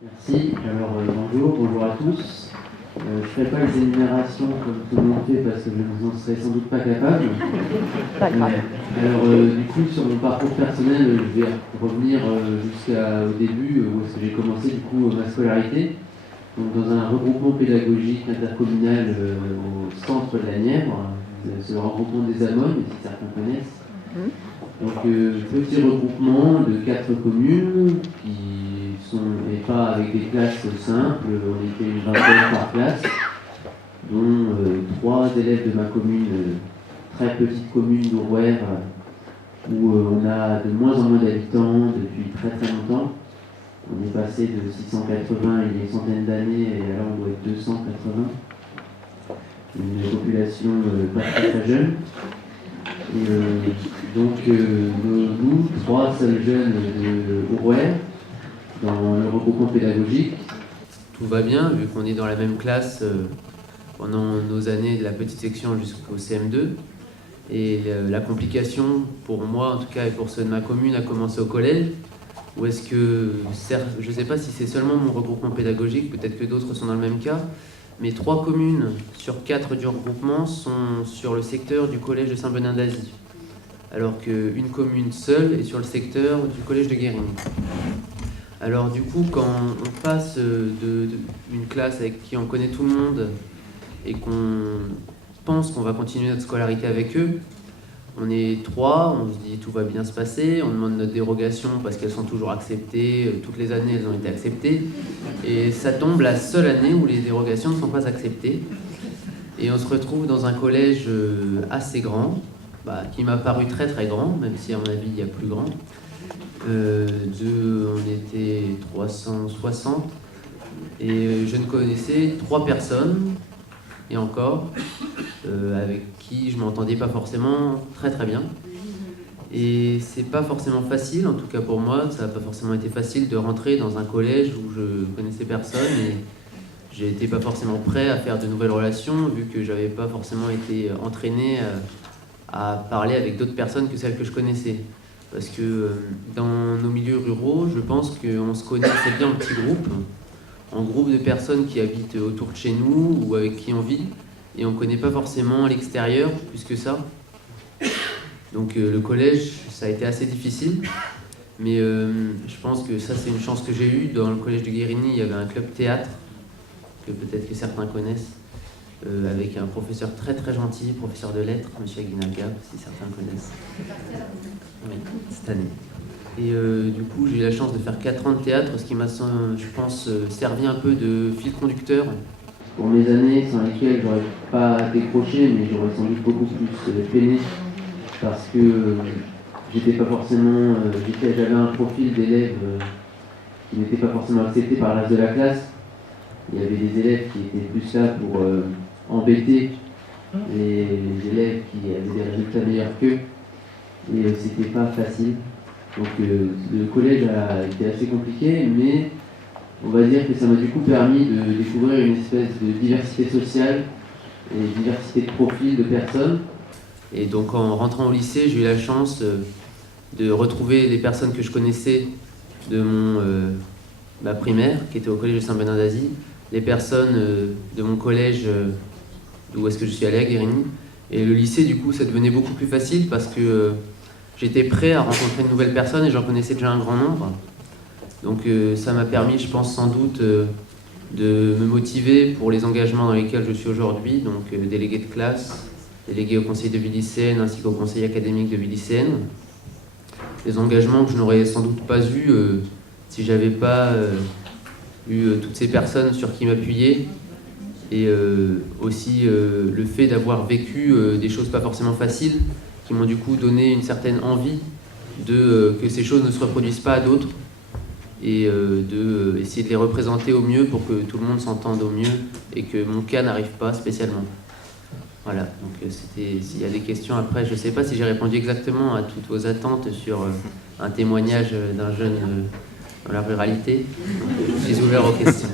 Merci. Alors bonjour à tous. Je ne ferai pas les énumérations comme tout le monde fait parce que je n'en serais sans doute pas capable. Du coup, sur mon parcours personnel, je vais revenir jusqu'au début où est-ce que j'ai commencé du coup ma scolarité. Donc, dans un regroupement pédagogique intercommunal au centre de la Nièvre, c'est le regroupement des Amognes, si certains connaissent. Donc petit regroupement de 4 communes qui sont, et pas avec des classes simples, on était une vingtaine par classe, dont 3 élèves de ma commune, très petite commune d'Ourouer, où on a de moins en moins d'habitants depuis très très longtemps. On est passé de 680 il y a une centaine d'années et alors on doit être 280. Une population pas très très jeune. Et nous, 3 seuls jeunes de Ourouer, dans le regroupement pédagogique. Tout va bien, vu qu'on est dans la même classe pendant nos années de la petite section jusqu'au CM2. Et la complication, pour moi en tout cas et pour ceux de ma commune, a commencé au collège. Où est-ce que, je ne sais pas si c'est seulement mon regroupement pédagogique, peut-être que d'autres sont dans le même cas, mais 3 communes sur 4 du regroupement sont sur le secteur du collège de Saint-Benin d'Azy, alors qu'une commune seule est sur le secteur du collège de Guérigny. Alors du coup, quand on passe d'une classe avec qui on connaît tout le monde et qu'on pense qu'on va continuer notre scolarité avec eux, on est 3, on se dit tout va bien se passer, on demande notre dérogation parce qu'elles sont toujours acceptées, toutes les années elles ont été acceptées, et ça tombe la seule année où les dérogations ne sont pas acceptées. Et on se retrouve dans un collège assez grand, qui m'a paru très très grand, même si à mon avis il y a plus grand. On était 360, et je ne connaissais 3 personnes, et encore, avec qui je m'entendais pas forcément très très bien. Et c'est pas forcément facile, en tout cas pour moi, ça n'a pas forcément été facile de rentrer dans un collège où je connaissais personne et j'étais pas forcément prêt à faire de nouvelles relations vu que j'avais pas forcément été entraîné à parler avec d'autres personnes que celles que je connaissais. Parce que dans nos milieux ruraux, je pense qu'on se connaît assez bien en petits groupes, en groupe de personnes qui habitent autour de chez nous ou avec qui on vit, et on ne connaît pas forcément l'extérieur plus que ça. Donc le collège, ça a été assez difficile, mais je pense que ça c'est une chance que j'ai eue. Dans le collège de Guérigny, il y avait un club théâtre, que peut-être que certains connaissent, avec un professeur très très gentil, professeur de lettres, M. Aguinalga, si certains connaissent. Oui, cette année. Et du coup, j'ai eu la chance de faire 4 ans de théâtre, ce qui m'a, je pense, servi un peu de fil conducteur pour mes années, sans lesquelles j'aurais pas décroché, mais j'aurais sans doute beaucoup plus peiné, parce que j'étais pas forcément, j'avais un profil d'élève qui n'était pas forcément accepté par le reste de la classe. Il y avait des élèves qui étaient plus là pour embêter les élèves qui avaient des résultats meilleurs qu'eux, et c'était pas facile. Donc le collège a été assez compliqué, mais on va dire que ça m'a du coup permis de découvrir une espèce de diversité sociale et diversité de profils de personnes. Et donc en rentrant au lycée, j'ai eu la chance de retrouver les personnes que je connaissais de ma primaire, qui était au collège de Saint-Benin d'Azy, les personnes de mon collège d'où est-ce que je suis allé à Guérigny. Et le lycée, du coup, ça devenait beaucoup plus facile parce que j'étais prêt à rencontrer de nouvelles personnes et j'en connaissais déjà un grand nombre. Donc ça m'a permis, je pense sans doute, de me motiver pour les engagements dans lesquels je suis aujourd'hui, donc délégué de classe, délégué au conseil de vie lycéenne ainsi qu'au conseil académique de vie lycéenne. Des engagements que je n'aurais sans doute pas eu si j'avais pas eu toutes ces personnes sur qui m'appuyer, et aussi le fait d'avoir vécu des choses pas forcément faciles qui m'ont du coup donné une certaine envie que ces choses ne se reproduisent pas à d'autres, et essayer de les représenter au mieux pour que tout le monde s'entende au mieux et que mon cas n'arrive pas spécialement. Voilà, donc s'il y a des questions après, je ne sais pas si j'ai répondu exactement à toutes vos attentes sur un témoignage d'un jeune dans la ruralité. Je suis ouvert aux questions.